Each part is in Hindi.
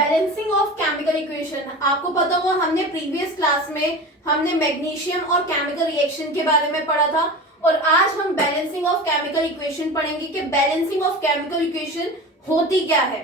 Balancing of chemical equation. आपको पता होगा हमने प्रीवियस क्लास में हमने मैग्नीशियम और केमिकल रिएक्शन के बारे में पढ़ा था और आज हम बैलेंसिंग ऑफ केमिकल इक्वेशन पढ़ेंगे कि बैलेंसिंग ऑफ केमिकल इक्वेशन होती क्या है।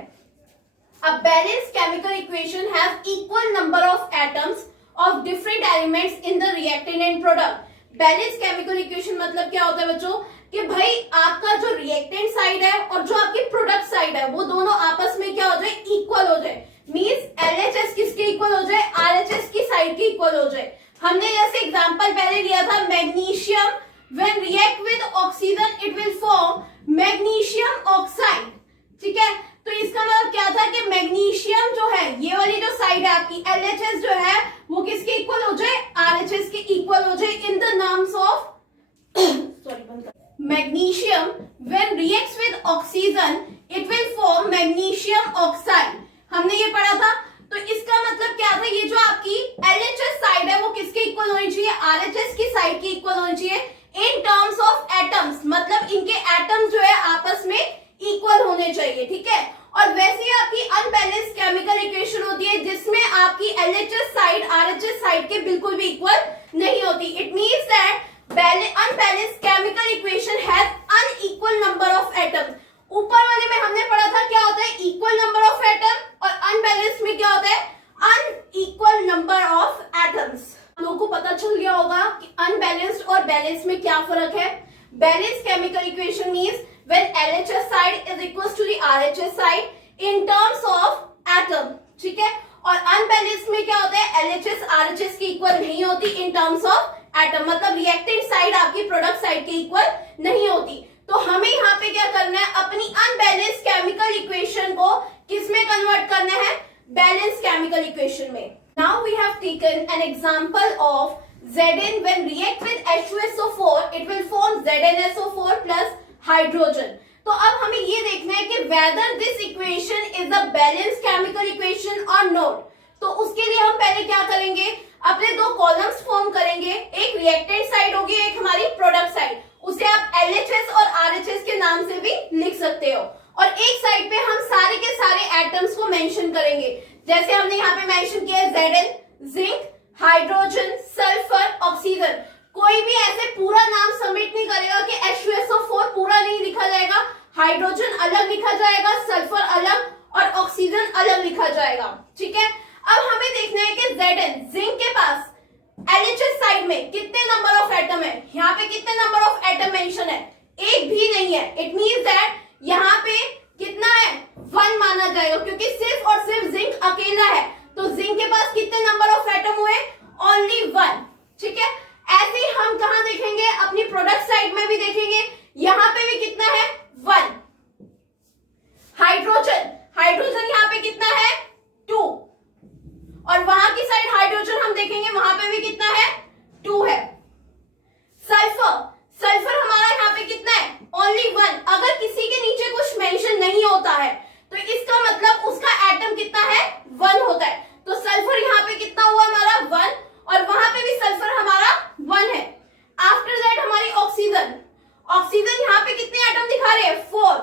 A balanced chemical equation has equal number of atoms of different elements in the reactant and product. Balanced chemical equation मतलब क्या होता है बच्चों कि भाई आपका जो रिएक्टेंट साइड है और जो आपकी प्रोडक्ट साइड है वो दोनों आपस में क्या हो जाए, इक्वल हो जाए। मींस LHS किसके इक्वल हो जाए, RHS की साइड की इक्वल हो जाए। हमने जैसे एग्जांपल पहले लिया था magnesium, when react with oxygen it will form magnesium oxide. ठीक है, तो इसका मतलब क्या था कि मैग्नीशियम जो है, ये वाली जो साइड है आपकी LHS जो है वो किसके इक्वल हो जाए, RHS के इक्वल हो जाए in the terms of magnesium when reacts with oxygen it will form magnesium oxide. हमने ये पढ़ा था। तो इसका मतलब क्या था, ये जो आपकी LHS साइड है वो किसके इक्वल होनी चाहिए, RHS की साइड की इक्वल होनी चाहिए इन टर्म्स ऑफ एटम्स, मतलब इनके एटम्स जो है आपस में इक्वल होने चाहिए। ठीक है, और वैसे ही आपकी अनबैलेंस्ड केमिकल इक्वेशन होती है जिसमें आपकी LHS साइड RHS साइड के बिल्कुल भी इक्वल नहीं होती। It means that unbalanced chemical equation has unequal number of atoms. ऊपर वाले में हमने पढ़ा था क्या होता है, इक्वल नंबर ऑफ एटम, और अनबैलेंस्ड में क्या होता है, अनइक्वल नंबर ऑफ एटम्स। लोगों को पता चल गया होगा कि अनबैलेंस्ड और बैलेंस्ड में क्या फर्क है। Balanced chemical equation means when LHS side is equals to the RHS side in terms of atom। ठीक है, और अनबैलेंस्ड में क्या होता है, LHS RHS की इक्वल नहीं होती इन टर्म्स ऑफ एटम, मतलब रिएक्टेंट साइड आपकी प्रोडक्ट साइड के इक्वल नहीं होती। तो हमें यहाँ पे क्या करना है, अपनी अनबैलेंस्ड केमिकल इक्वेशन को किस में कन्वर्ट करना है, बैलेंस्ड केमिकल इक्वेशन में। Now we have taken an example of Zn when react with H2SO4 it will form ZnSO4 plus hydrogen. तो अब हमें ये देखना है कि whether this equation is a balanced chemical equation और नॉट। तो उसके लिए हम पहले क्या करेंगे, अपने दो कॉलम्स फॉर्म करेंगे, एक रिएक्टेंट साइड होगी, एक हमारी प्रोडक्ट साइड। उसे आप LHS और RHS के नाम से भी लिख सकते हो। और एक साइड पे हम सारे के सारे एटम्स को मेंशन करेंगे, जैसे हमने यहाँ पे मेंशन किया है Zn, zinc, hydrogen, sulphur, oxygen. कोई भी ऐसे पूरा नाम सबमिट नहीं करेगा कि H2SO4 पूरा नहीं लिखा जाएगा, हाइड्रोजन अलग लिखा जाएगा, सल्फर अलग और ऑक्सीजन अलग लिखा जाएगा। ठीक है, अब हमें देखना है कि Zn, जिंक के पास LHS साइड में कितने नंबर ऑफ एटम है। यहाँ पे कितने नंबर ऑफ एटम मेंशन है, एक भी नहीं है। इट मींस दैट यहाँ पे कितना है, 1 माना जाएगा, क्योंकि सिर्फ और सिर्फ जिंक अकेला है। तो जिंक के पास कितने नंबर ऑफ एटम हुए, ओनली 1। ठीक है, ऐसे ही हम कहां देखेंगे, अपनी प्रोडक्ट साइड में भी देखेंगे, यहां पे भी कितना है, 1। हाइड्रोजन, हाइड्रोजन यहां पे कितना है, 2, और वहां की साइड हाइड्रोजन हम देखेंगे वहां पे भी कितना है, 2 है। सल्फर, सल्फर हमारा यहां पे कितना है, ओनली 1। अगर किसी के नीचे कुछ मेंशन नहीं होता है तो इसका मतलब उसका एटम कितना है, 1 होता है। तो सल्फर यहाँ पे कितना हुआ हमारा, 1, और वहां पे भी सल्फर हमारा 1 है। आफ्टर दैट हमारी ऑक्सीजन, ऑक्सीजन यहाँ पे कितने एटम दिखा रहे हैं, 4,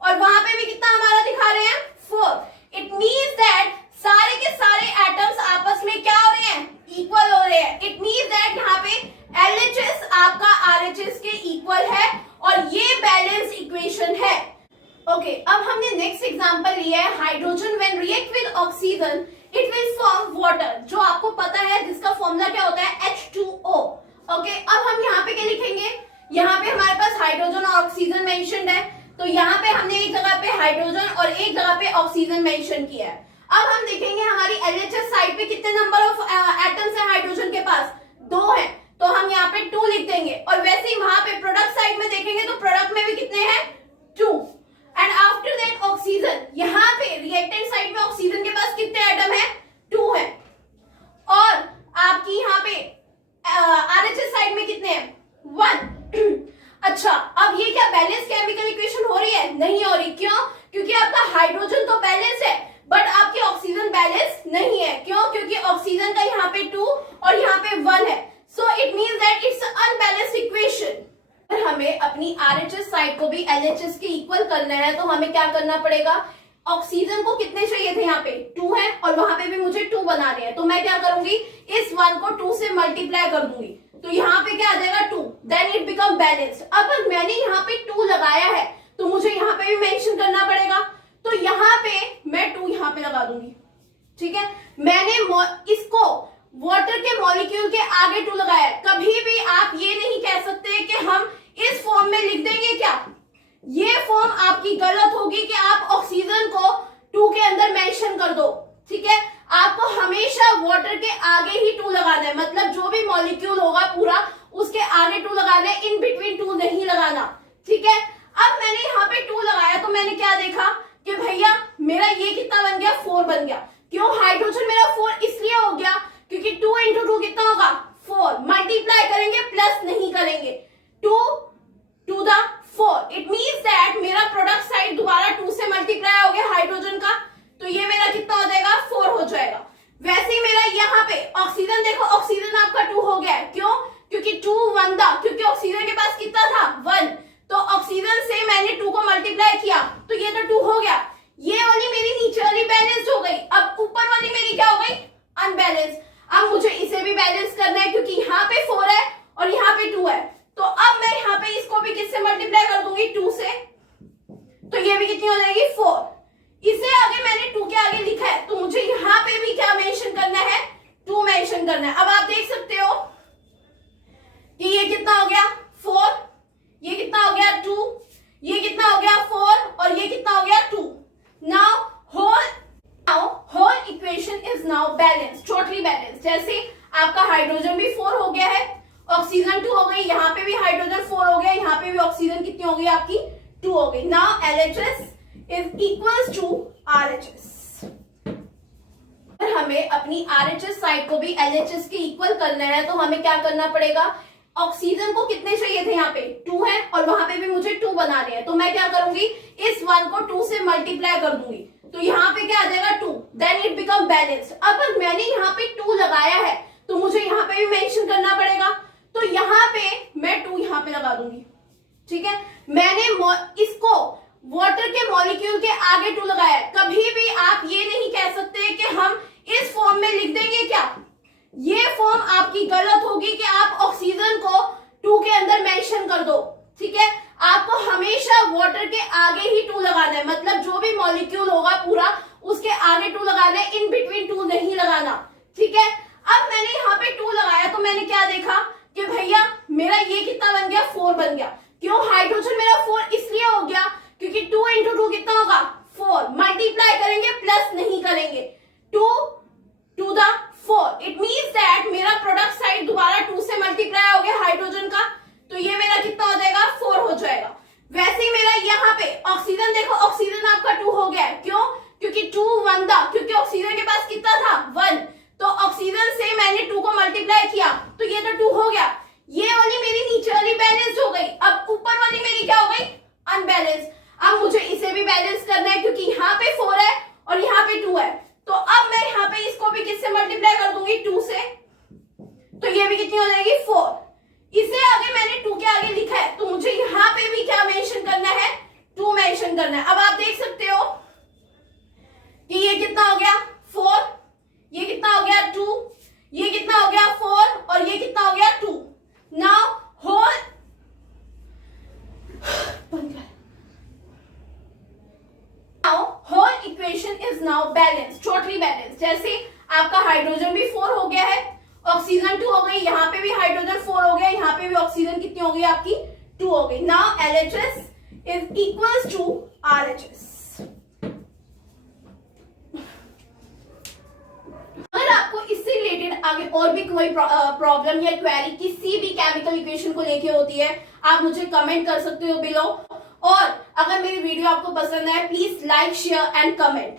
और वहां पे भी कितना हमारा दिखा रहे हैं, 4। इट मींस दैट सारे के सारे एटम्स आपस में क्या हो रहे हैं, इक्वल हो रहे हैं। इट मींस दैट यहाँ पे LHS आपका RHS के इक्वल है और ये बैलेंस इक्वेशन है। ओके, अब हमने नेक्स्ट एग्जांपल लिया है hydrogen when react with oxygen it will form water, जो आपको पता है जिसका फॉर्मूला क्या होता है, H2O। ओके, अब हम यहाँ पे क्या लिखेंगे, यहाँ पे हमारे पास हाइड्रोजन और ऑक्सीजन मेंशन्ड है, तो यहाँ पे हमने एक जगह पे हाइड्रोजन और एक जगह पे ऑक्सीजन मेंशन किया है। अब हम देखेंगे हमारी LHS साइड पे कितने नंबर ऑफ एटम्स है हाइड्रोजन के पास, 2 है, तो हम यहाँ पे 2 लिख देंगे। और वैसे ही वहां पे प्रोडक्ट साइड में देखेंगे तो प्रोडक्ट में भी कितने हैं, 2। एंड आफ्टर दैट ऑक्सीजन, यहाँ पे रिएक्टेंट साइड में ऑक्सीजन के पास कितने एटम है, 2 है, और आपकी यहाँ पे RHS साइड में कितने हैं, 1। अच्छा, अब ये क्या बैलेंस केमिकल इक्वेशन हो रही है, नहीं हो रही। क्यों, क्योंकि आपका हाइड्रोजन तो बैलेंस है बट आपकी ऑक्सीजन बैलेंस नहीं है। क्यों, क्योंकि ऑक्सीजन का यहाँ पे 2 और यहाँ पे 1 है। So it means that it's unbalanced equation. हमें अपनी RHS साइड को भी LHS के इक्वल करना है तो हमें क्या करना पड़ेगा, ऑक्सीजन को कितने चाहिए थे, थे यहाँ पे 2 है और वहां पे भी मुझे 2 बनाने हैं, तो मैं क्या करूंगी, इस 1 को 2 से मल्टीप्लाई कर दूंगी, तो यहाँ पे क्या आ जाएगा 2, देन इट बिकम बैलेंस्ड। अब मैंने यहाँ पे 2 लगाया है तो मुझे यहाँ पे भी मेंशन करना पड़ेगा, तो यहाँ पे मैं 2 यहाँ पे लगा दूंगी, ठीक है। मैंने इसको वाटर के मॉलिक्यूल के आगे 2 लगाया है। कभी भी आप ये नहीं कह सकते कि हम इस फॉर्म में लिख देंगे, क्या ये फॉर्म आपकी गलत होगी कि आप ऑक्सीजन को 2 के अंदर मेंशन कर दो, ठीक है। आपको हमेशा वाटर के आगे ही 2 लगाना है, मतलब जो भी मॉलिक्यूल होगा पूरा उसके आगे 2 लगाना है, इन बिटवीन 2 नहीं लगाना, ठीक है। अब मैंने यहाँ पे 2 लगाया तो मैंने क्या देखा कि भैया मेरा ये कितना बन गया, 4 बन गया। क्यों, हाइड्रोजन मेरा 4 इसलिए हो गया क्योंकि 2 इंटू 2 कितना होगा, 4। मल्टीप्लाई करेंगे, प्लस नहीं करेंगे, 2 to the 4, it means that मेरा प्रोडक्ट साइड दोबारा 2 से मल्टीप्लाई हो गया हाइड्रोजन का, तो ये मेरा कितना हो जाएगा, 4 हो जाएगा। वैसे ही मेरा यहाँ पे ऑक्सीजन, देखो ऑक्सीजन आपका 2 हो गया है, क्यों, क्योंकि 2 1 था, क्योंकि ऑक्सीजन के पास कितना था, 1, तो ऑक्सीजन से मैंने 2 को मल्टीप्लाई किया तो ये तो 2 हो गया। ये वाली मेरी नीचे वाली बैलेंस हो गई, अब ऊपर वाली मेरी क्या हो गई, अनबैलेंस। अब मुझे इसे भी बैलेंस करना है क्योंकि यहाँ पे 4 है और यहाँ पे 2 है, तो अब मैं यहाँ पे इसको भी किससे मल्टीप्लाई कर दूंगी, 2 से, तो ये भी कितनी हो जाएगी, 4। इसे आगे मैंने 2 के आगे लिखा है तो मुझे यहाँ पे भी क्या मेंशन करना है, 2 मेंशन करना है। अब आप देख सकते हो कि ये कितना हो गया, 4, ये कितना हो गया, 2, ये कितना हो गया, 4, और ये कितना हो गया, 2। Now whole equation is now balanced, totally balanced. जैसे आपका हाइड्रोजन भी 4 हो गया है, ऑक्सीजन 2 हो गई, यहाँ पे भी हाइड्रोजन 4 हो गया, यहाँ पे भी ऑक्सीजन कितनी हो गई आपकी, 2 हो गई। Now LHS is equals to RHS। हमें अपनी RHS साइड को भी LHS के इक्वल करना है तो हमें क्या करना पड़ेगा, ऑक्सीजन को कितने चाहिए थे, यहाँ पे 2 है और वहां पे भी मुझे 2 बनाने हैं, तो मैं क्या करूंगी, इस 1 को 2 से मल्टीप्लाई कर दूंगी, तो यहाँ पे क्या आ जाएगा 2, देन इट बिकम बैलेंस्ड। अब मैंने यहाँ पे 2 लगाया है तो मुझे यहाँ पे भी मेंशन करना पड़ेगा, तो यहाँ पे मैं 2 यहाँ पे लगा दूंगी, ठीक है। मैंने इसको वाटर के मॉलिक्यूल के आगे 2 लगाया है। कभी भी आप ये नहीं कह सकते कि हम इस फॉर्म में लिख देंगे, क्या ये फॉर्म आपकी गलत होगी कि आप ऑक्सीजन को 2 के अंदर मेंशन कर दो, ठीक है। आपको हमेशा वाटर के आगे ही 2 लगाना है, मतलब जो भी मॉलिक्यूल होगा पूरा उसके आगे 2 लगाना है, इन बिटवीन 2 नहीं लगाना, ठीक है। अब मैंने यहाँ पे 2 लगाया तो मैंने क्या देखा कि भैया मेरा ये कितना बन गया, 4 बन गया। क्यों, हाइड्रोजन मेरा 4 इसलिए हो गया क्योंकि 2 इंटू 2 कितना होगा, 4। मल्टीप्लाई करेंगे, प्लस नहीं करेंगे, 2 to the 4, it means that मेरा प्रोडक्ट साइड दोबारा 2 से मल्टीप्लाई हो गया हाइड्रोजन का, तो ये मेरा कितना हो जाएगा, 4 हो जाएगा। वैसे ही मेरा यहाँ पे ऑक्सीजन, देखो ऑक्सीजन आपका 2 हो गया है, क्यों, क्योंकि 2 1 था, क्योंकि ऑक्सीजन के पास कितना था, 1, तो ऑक्सीजन से मैंने 2 को मल्टीप्लाई किया तो ये तो 2 हो गया। ये वाली मेरी नीचे वाली बैलेंस हो गई, अब ऊपर वाली मेरी क्या हो गई, अनबैलेंस। अब मुझे इसे भी बैलेंस करना है क्योंकि यहाँ पे 4 है और यहाँ पे 2 है, तो अब मैं यहाँ पे इसको भी किससे मल्टीप्लाई कर दूंगी, 2 से, तो ये भी कितनी हो जाएगी, 4। इसे आगे मैंने 2 के आगे लिखा है तो मुझे यहाँ पे भी क्या मेंशन करना है, 2 मेंशन करना है। अब आप देख सकते हो कि ये कितना हो गया, 4, ये कितना हो गया, 2, ये कितना हो गया, 4, और ये कितना हो गया, 2। Now whole equation is now balanced, totally balanced. जैसे आपका हाइड्रोजन भी 4 हो गया है, ऑक्सीजन 2 हो गई, यहाँ पे भी हाइड्रोजन 4 हो गया, यहाँ पे भी ऑक्सीजन कितनी हो गई आपकी, 2 हो गई। Now LHS is equals to RHS। अगर आपको इससे रिलेटेड आगे और भी कोई प्रॉब्लम या क्वेरी किसी भी केमिकल इक्वेशन को लेके होती है, आप मुझे कमेंट कर सकते हो बिलो। और अगर मेरी वीडियो आपको पसंद आए, please like, share and comment.